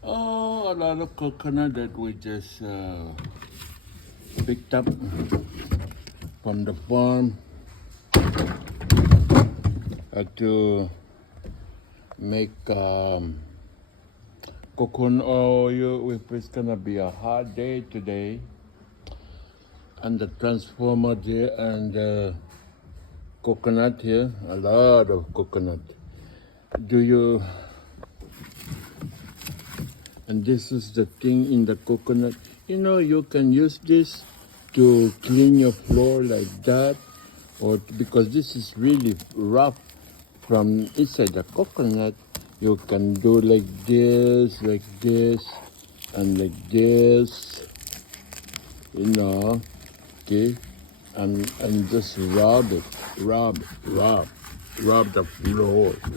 Oh, a lot of coconut that we just picked up from the farm to make coconut oil. If it's gonna be a hot day today, and the transformer there and coconut here, a lot of coconut. Do you? And this is the thing in the coconut. You know, you can use this to clean your floor like that, or because this is really rough from inside the coconut. You can do like this, and like this. You know, okay, and just rub it, rub the floor,